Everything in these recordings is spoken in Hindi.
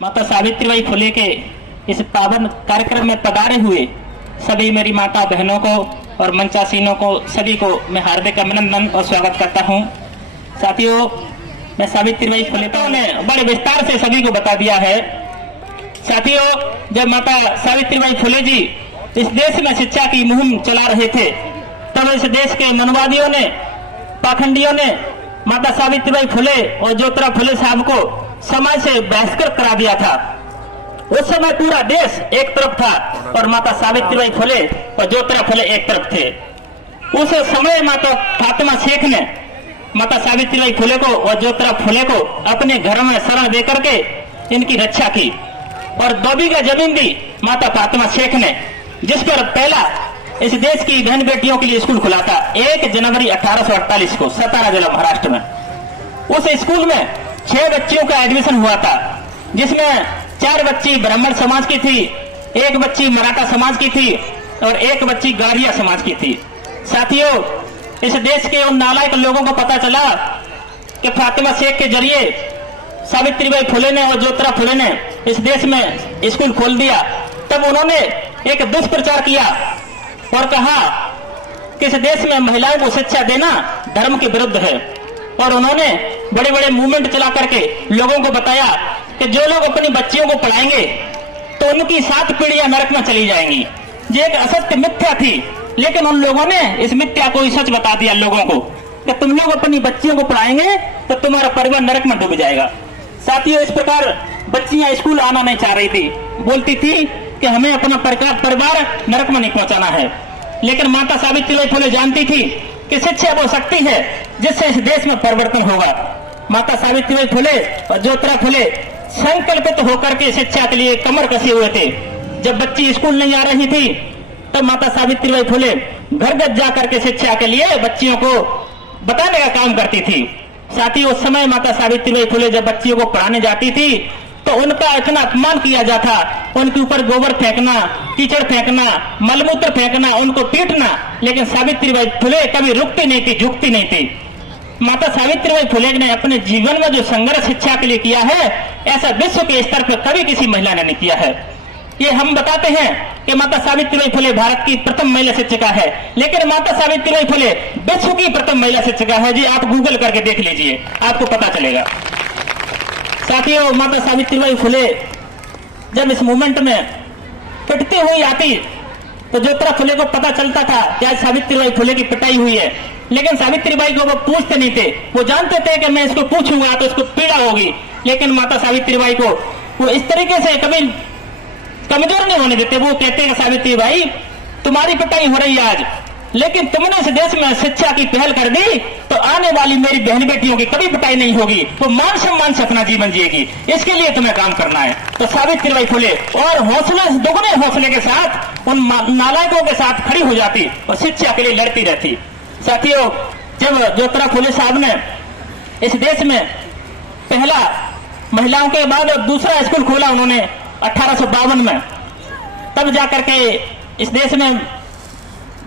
माता सावित्रीबाई फुले के इस पावन कार्यक्रम में पधारे हुए सभी मेरी माता बहनों को और मंचासीनों को सभी को मैं हार्दिक अभिनंदन और स्वागत करता हूं। साथियों, मैं सावित्रीबाई फुले ने बड़े विस्तार से सभी को बता दिया है। साथियों, जब माता सावित्रीबाई फुले जी इस देश में शिक्षा की मुहिम चला रहे थे तब इस देश के मनवादियों ने, पाखंडियों ने माता सावित्रीबाई फुले और ज्योतिराव फुले साहब को समाज से बहिष्कृत करा दिया था। उस समय पूरा देश एक तरफ था और माता सावित्रीबाई फुले और ज्योतिराव फुले एक तरफ थे। उस समय माता फातिमा शेख ने माता सावित्रीबाई फुले को और ज्योतिराव फुले को अपने घर में शरण देकर के इनकी रक्षा की और 2 बीघा जमीन दी माता फातिमा शेख ने, जिस पर पहला इस देश की बहन बेटियों के लिए स्कूल खुला था 1 जनवरी 1848 को सतारा जिला महाराष्ट्र में। उस स्कूल में 6 बच्चियों का एडमिशन हुआ था, जिसमें 4 बच्ची ब्राह्मण समाज की थी, 1 बच्ची मराठा समाज की थी और 1 बच्ची गाड़िया समाज की थी। साथियों, इस देश के उन नालायक लोगों को पता चला कि फातिमा शेख के जरिए सावित्रीबाई फुले ने और ज्योतिराव फुले ने इस देश में स्कूल खोल दिया। तब उन्होंने एक दुष्प्रचार किया और कहा कि इस देश में महिलाओं को शिक्षा देना धर्म के विरुद्ध है। और उन्होंने बड़े बड़े मूवमेंट चला करके लोगों को बताया कि जो लोग अपनी बच्चियों को पढ़ाएंगे तो उनकी 7 पीढ़ियां नरक में चली जाएंगी। ये एक असत्य मिथ्या थी, लेकिन उन लोगों ने इस मिथ्या को ही सच बता दिया लोगों को कि तुम लोग अपनी बच्चियों को पढ़ाएंगे तो तुम्हारा परिवार नरक में डूब जाएगा। साथियों, इस प्रकार बच्चियां स्कूल आना नहीं चाह रही थी, बोलती थी कि हमें अपना परिवार नरक में नहीं पहुंचाना है। लेकिन माता सावित्रीबाई फुले जानती थी कि शिक्षा वो शक्ति है जिससे इस देश में परिवर्तन होगा। माता सावित्रीबाई फुले और ज्योतिराव फुले संकल्पित होकर के शिक्षा के लिए कमर कसे हुए थे। जब बच्ची स्कूल नहीं आ रही थी तब माता सावित्रीबाई फुले घर घर जाकर के शिक्षा के लिए बच्चियों को बताने का काम करती थी। साथ ही उस समय माता सावित्रीबाई फुले जब बच्चियों को पढ़ाने जाती थी तो उनका इतना अपमान किया जाता, उनके ऊपर गोबर फेंकना, कीचड़ फेंकना, मलमूत्र फेंकना, उनको पीटना, लेकिन सावित्रीबाई फुले कभी रुकती नहीं थी, झुकती नहीं थी। माता सावित्रीबाई फुले ने अपने जीवन में जो संघर्ष शिक्षा के लिए किया है, ऐसा विश्व के स्तर पर कभी किसी महिला ने नहीं किया है। ये हम बताते हैं कि माता सावित्रीबाई फुले भारत की प्रथम महिला शिक्षिका है, लेकिन माता सावित्रीबाई फुले विश्व की प्रथम महिला शिक्षिका है। जी, आप गूगल करके देख लीजिए, आपको पता चलेगा। साथियों, माता सावित्रीबाई फुले जब इस मूवमेंट में पिटती हुई आती तो ज्योतिराव फुले को पता चलता था कि आज सावित्रीबाई फुले की पिटाई हुई है, लेकिन सावित्रीबाई को वो पूछते नहीं थे। वो जानते थे कि मैं इसको पूछूंगा तो इसको पीड़ा होगी, लेकिन माता सावित्रीबाई को वो इस तरीके से कभी कमजोर नहीं होने देते। वो कहते हैं सावित्रीबाई, तुम्हारी पिटाई हो रही है आज, लेकिन तुमने इस देश में शिक्षा की पहल कर दी तो आने वाली मेरी बहन बेटियों की कभी पिटाई नहीं होगी, वो मान सम्मान से अपना जीवन जिएगी। इसके लिए तुम्हें काम करना है। तो सावित्रीबाई फुले और हौसले, दोगुने हौसले के साथ उन नालायकों के साथ खड़ी हो जाती और शिक्षा के लिए लड़ती रहती। साथियों, जब ज्योतिराव फुले साहब ने इस देश में पहला महिलाओं के बाद दूसरा स्कूल खोला उन्होंने 1852 में, तब जाकर के इस देश में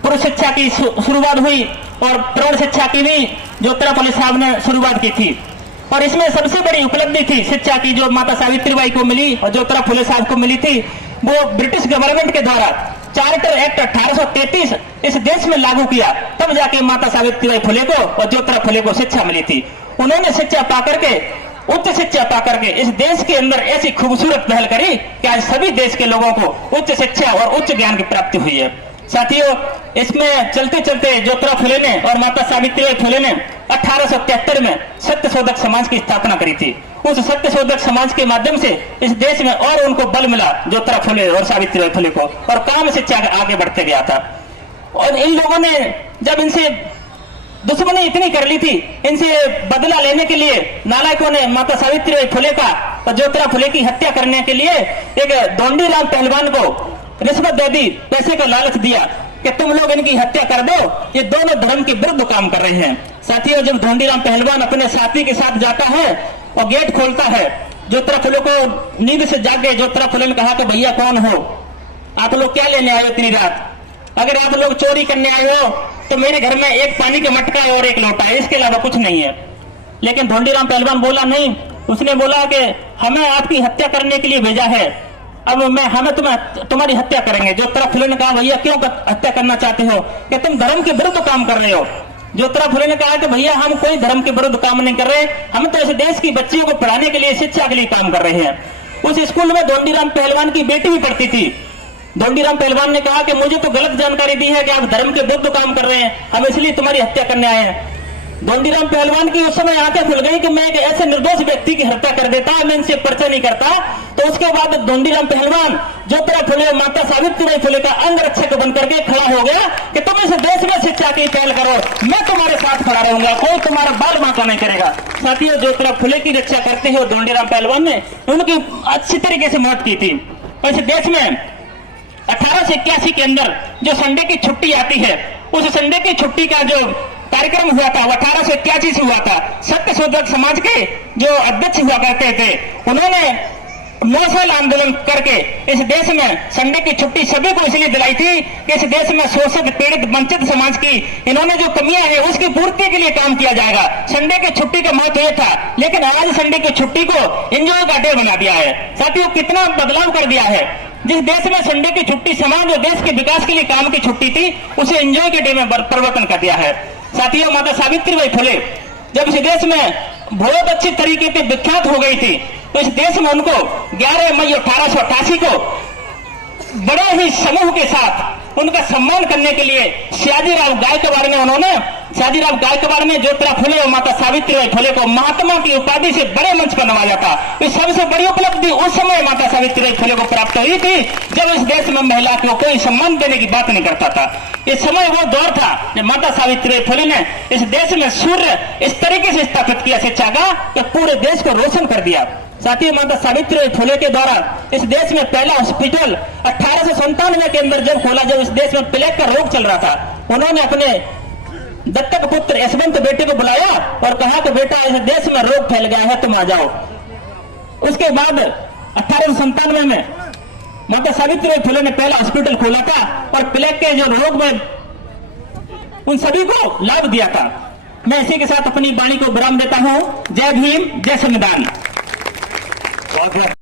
पुरुष शिक्षा की शुरुआत हुई और प्रौढ़ शिक्षा की भी ज्योतिराव फुले साहब ने शुरुआत की थी। और इसमें सबसे बड़ी उपलब्धि थी शिक्षा की जो माता सावित्रीबाई को मिली और ज्योतिराव फुले साहब को मिली थी, वो ब्रिटिश गवर्नमेंट के द्वारा चार्टर एक्ट 1833 इस देश में लागू किया। तब जाके माता सावित्रीबाई फुले को और ज्योतिराव फुले को शिक्षा मिली थी। उन्होंने शिक्षा पाकर के, उच्च शिक्षा पाकर के इस देश के अंदर ऐसी खूबसूरत पहल करी कि आज सभी देश के लोगों को उच्च शिक्षा और उच्च ज्ञान की प्राप्ति हुई है। साथियों, इसमें चलते चलते ज्योतिराव फुले ने और माता सावित्रीबाई फुले ने 1873 में सत्यशोधक समाज की स्थापना करी थी। उस सत्यशोधक समाज के माध्यम से इस देश में और उनको बल मिला ज्योतिराव फुले और सावित्रीबाई फुले को, और काम शिक्षा आगे बढ़ते गया था। और इन लोगों ने जब इनसे दुश्मनी इतनी कर ली थी, इनसे बदला लेने के लिए नालायकों ने माता सावित्रीबाई फुले का और ज्योतिराव फुले की हत्या करने के लिए एक धोंडीराम पहलवान को रिश्वत दे दी, पैसे का लालच दिया कि तुम लोग इनकी हत्या कर दो, ये दोनों धर्म के विरुद्ध काम कर रहे हैं। साथियों, जब धोंडीराम पहलवान अपने साथी के साथ जाता है और गेट खोलता है, ज्योतिराव फुले को नींद से जागे ज्योतिराव फुले ने कहा कि भैया कौन हो, आप लोग क्या लेने आए हो इतनी रात? अगर आप लोग चोरी करने आए हो तो मेरे घर में एक पानी का मटका और एक लोटा है, इसके अलावा कुछ नहीं है। लेकिन धोंडीराम पहलवान बोला नहीं, उसने बोला कि हमें आपकी हत्या करने के लिए भेजा है, अब हमें तुम्हारी हत्या करेंगे। ज्योतिराव फुले ने कहा भैया क्यों हत्या करना चाहते हो, कि तुम धर्म के विरुद्ध काम कर रहे हो। ज्योतिराव फुले ने कहा कि भैया हम कोई धर्म के विरुद्ध काम नहीं कर रहे, हम तो इस देश की बच्चियों को पढ़ाने के लिए, शिक्षा के लिए काम कर रहे हैं। उस स्कूल में धोंडीराम पहलवान की बेटी भी पढ़ती थी। धोंडीराम पहलवान ने कहा कि मुझे तो गलत जानकारी दी है कि आप धर्म के विरुद्ध काम कर रहे हैं, हम इसलिए तुम्हारी हत्या करने आए हैं। धोंडीराम पहलवान की उस समय आंखें खुल गई कि मैं एक ऐसे निर्दोष व्यक्ति की हत्या कर देता, मैं इनसे परिचय नहीं करता। तो उसके बाद धोंडीराम पहलवान ज्योतिराव फुले माता सावित्रीबाई फुले का अंग रक्षक बनकर के खड़ा हो गया कि तुम इस देश में शिक्षा की पहल करो, मैं तुम्हारे साथ खड़ा रहूंगा, कोई तुम्हारा बाल बांका नहीं करेगा। साथियों, ज्योतिराव फुले की रक्षा करते हुए धोंडीराम पहलवान ने उनकी अच्छी तरीके से मदद की थी। इस देश में 1881 के अंदर जो संडे की छुट्टी आती है, उस संडे की छुट्टी का जो कार्यक्रम हुआ था वो 1881 से हुआ था। सत्य शोधक समाज के जो अध्यक्ष हुआ करते थे, उन्होंने नौसेना आंदोलन करके इस देश में संडे की छुट्टी सभी को इसलिए दिलाई थी कि इस देश में शोषित, पीड़ित, वंचित समाज की इन्होंने जो कमियां हैं उसकी पूर्ति के लिए काम किया जाएगा। संडे की छुट्टी का महत्व यह था, लेकिन आज संडे की छुट्टी को एंजॉय का डे बना दिया है। साथियों, कितना बदलाव कर दिया है। जिस देश में संडे की छुट्टी समाज और देश के विकास के लिए काम की छुट्टी थी, उसे एंजॉय के डे में परिवर्तन कर दिया है। साथियों, माता सावित्रीबाई फुले जब इस देश में बहुत अच्छी तरीके से विख्यात हो गई थी, तो इस देश में उनको 11 मई 1888 को बड़े ही समूह के साथ उनका सम्मान करने के लिए सयाजीराव गायकवाड़ ने ज्योतिराव फुले और माता सावित्रीबाई फुले को महात्मा की उपाधि से बड़े मंच पर नवाजा था। इस सबसे बड़ी उपलब्धि उस समय माता सावित्रीबाई फुले को प्राप्त हुई थी जब इस देश में महिला को कोई सम्मान देने की बात नहीं करता था। इस समय वो दौर था जब माता सावित्रीबाई फुले ने इस देश में सूर्य इस तरीके से स्थापित किया शिक्षा का कि पूरे देश को रोशन कर दिया। साथियों, माता सावित्रीबाई फुले के द्वारा इस देश में पहला हॉस्पिटल 1897 के अंदर जब खोला, जब इस देश में प्लेग का रोग चल रहा था, उन्होंने अपने दत्तक पुत्र यशवंत बेटे को बुलाया और कहा कि बेटा इस देश में रोग फैल गया है, तुम आ जाओ। उसके बाद 1897 में माता सावित्रीबाई फुले ने पहला हॉस्पिटल खोला था और प्लेग के जो रोग में उन सभी को लाभ दिया था। मैं इसी के साथ अपनी वाणी को विराम देता हूं। जय भीम, जय संविधान।